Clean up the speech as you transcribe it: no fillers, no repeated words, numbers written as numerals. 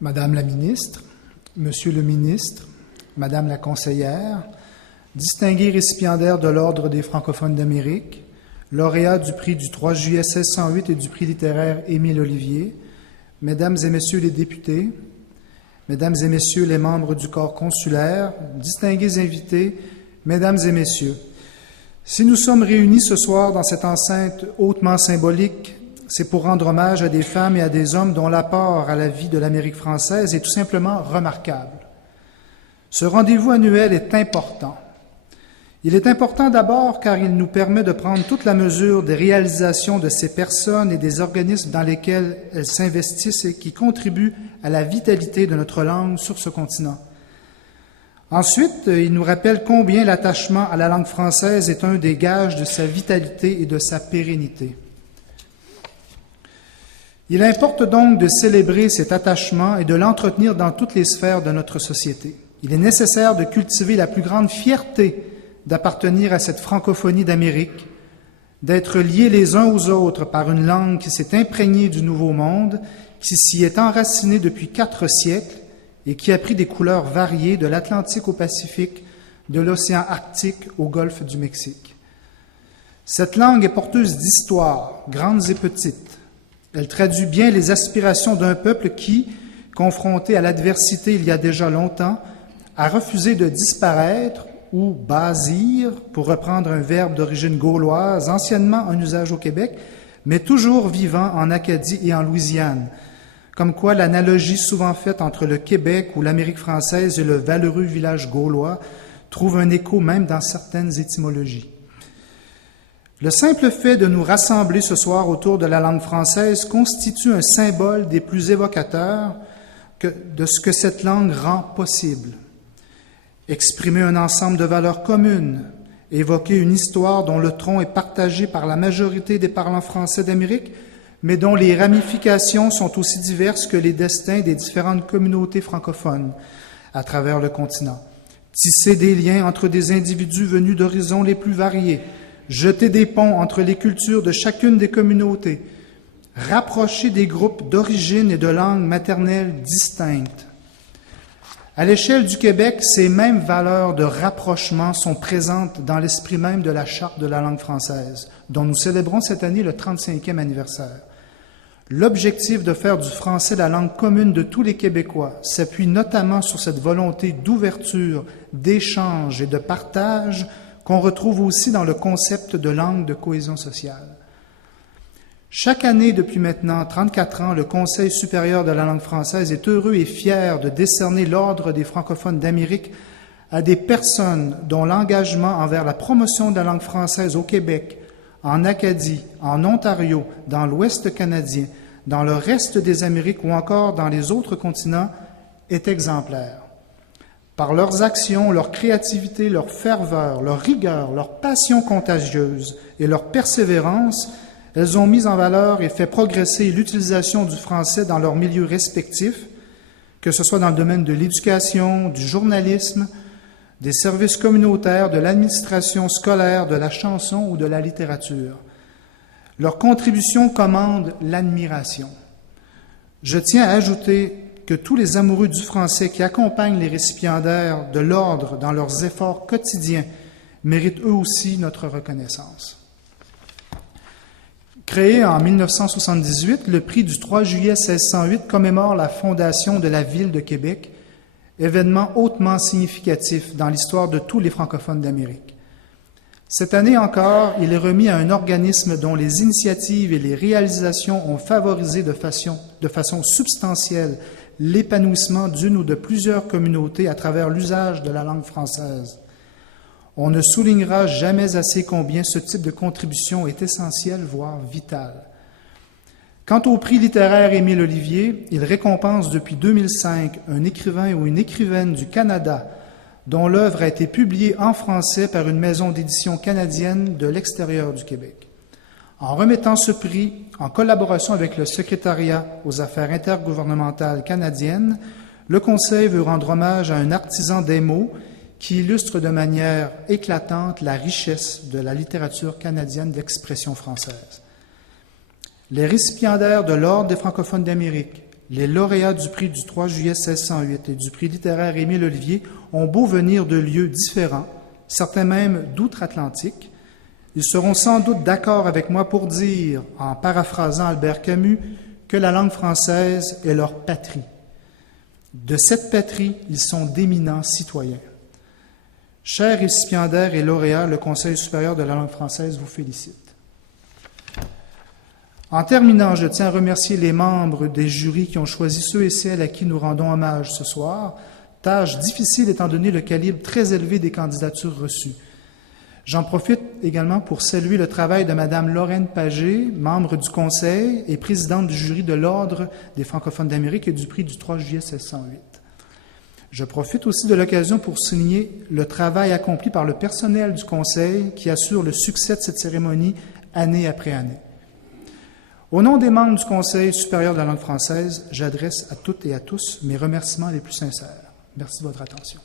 Madame la ministre, Monsieur le ministre, Madame la conseillère, distingués récipiendaires de l'Ordre des francophones d'Amérique, lauréats du prix du 3 juillet 1608 et du prix littéraire Émile Olivier, Mesdames et Messieurs les députés, Mesdames et Messieurs les membres du corps consulaire, distingués invités, Mesdames et Messieurs, si nous sommes réunis ce soir dans cette enceinte hautement symbolique, c'est pour rendre hommage à des femmes et à des hommes dont l'apport à la vie de l'Amérique française est tout simplement remarquable. Ce rendez-vous annuel est important. Il est important d'abord car il nous permet de prendre toute la mesure des réalisations de ces personnes et des organismes dans lesquels elles s'investissent et qui contribuent à la vitalité de notre langue sur ce continent. Ensuite, il nous rappelle combien l'attachement à la langue française est un des gages de sa vitalité et de sa pérennité. Il importe donc de célébrer cet attachement et de l'entretenir dans toutes les sphères de notre société. Il est nécessaire de cultiver la plus grande fierté d'appartenir à cette francophonie d'Amérique, d'être liés les uns aux autres par une langue qui s'est imprégnée du Nouveau Monde, qui s'y est enracinée depuis 4 siècles et qui a pris des couleurs variées de l'Atlantique au Pacifique, de l'océan Arctique au golfe du Mexique. Cette langue est porteuse d'histoires, grandes et petites. Elle traduit bien les aspirations d'un peuple qui, confronté à l'adversité il y a déjà longtemps, a refusé de disparaître ou bâsir, pour reprendre un verbe d'origine gauloise, anciennement en usage au Québec, mais toujours vivant en Acadie et en Louisiane. Comme quoi l'analogie souvent faite entre le Québec ou l'Amérique française et le valeureux village gaulois trouve un écho même dans certaines étymologies. Le simple fait de nous rassembler ce soir autour de la langue française constitue un symbole des plus évocateurs de ce que cette langue rend possible. Exprimer un ensemble de valeurs communes, évoquer une histoire dont le tronc est partagé par la majorité des parlants français d'Amérique, mais dont les ramifications sont aussi diverses que les destins des différentes communautés francophones à travers le continent. Tisser des liens entre des individus venus d'horizons les plus variés, jeter des ponts entre les cultures de chacune des communautés, rapprocher des groupes d'origine et de langue maternelle distinctes. À l'échelle du Québec, ces mêmes valeurs de rapprochement sont présentes dans l'esprit même de la Charte de la langue française, dont nous célébrons cette année le 35e anniversaire. L'objectif de faire du français la langue commune de tous les Québécois s'appuie notamment sur cette volonté d'ouverture, d'échange et de partage qu'on retrouve aussi dans le concept de langue de cohésion sociale. Chaque année, depuis maintenant 34 ans, le Conseil supérieur de la langue française est heureux et fier de décerner l'Ordre des francophones d'Amérique à des personnes dont l'engagement envers la promotion de la langue française au Québec, en Acadie, en Ontario, dans l'Ouest canadien, dans le reste des Amériques ou encore dans les autres continents est exemplaire. Par leurs actions, leur créativité, leur ferveur, leur rigueur, leur passion contagieuse et leur persévérance, elles ont mis en valeur et fait progresser l'utilisation du français dans leurs milieux respectifs, que ce soit dans le domaine de l'éducation, du journalisme, des services communautaires, de l'administration scolaire, de la chanson ou de la littérature. Leur contribution commande l'admiration. Je tiens à ajouter que tous les amoureux du français qui accompagnent les récipiendaires de l'Ordre dans leurs efforts quotidiens méritent eux aussi notre reconnaissance. Créé en 1978, le prix du 3 juillet 1608 commémore la fondation de la ville de Québec, événement hautement significatif dans l'histoire de tous les francophones d'Amérique. Cette année encore, il est remis à un organisme dont les initiatives et les réalisations ont favorisé de façon substantielle l'épanouissement d'une ou de plusieurs communautés à travers l'usage de la langue française. On ne soulignera jamais assez combien ce type de contribution est essentiel, voire vital. Quant au prix littéraire Émile Olivier, il récompense depuis 2005 un écrivain ou une écrivaine du Canada dont l'œuvre a été publiée en français par une maison d'édition canadienne de l'extérieur du Québec. En remettant ce prix, en collaboration avec le Secrétariat aux affaires intergouvernementales canadiennes, le Conseil veut rendre hommage à un artisan des mots qui illustre de manière éclatante la richesse de la littérature canadienne d'expression française. Les récipiendaires de l'Ordre des francophones d'Amérique, les lauréats du prix du 3 juillet 1608 et du prix littéraire Émile Olivier ont beau venir de lieux différents, certains même d'outre-Atlantique, ils seront sans doute d'accord avec moi pour dire, en paraphrasant Albert Camus, que la langue française est leur patrie. De cette patrie, ils sont d'éminents citoyens. Chers récipiendaires et lauréats, le Conseil supérieur de la langue française vous félicite. En terminant, je tiens à remercier les membres des jurys qui ont choisi ceux et celles à qui nous rendons hommage ce soir, tâche difficile étant donné le calibre très élevé des candidatures reçues. J'en profite également pour saluer le travail de Mme Lorraine Pagé, membre du Conseil et présidente du jury de l'Ordre des francophones d'Amérique et du prix du 3 juillet 1608. Je profite aussi de l'occasion pour souligner le travail accompli par le personnel du Conseil qui assure le succès de cette cérémonie année après année. Au nom des membres du Conseil supérieur de la langue française, j'adresse à toutes et à tous mes remerciements les plus sincères. Merci de votre attention.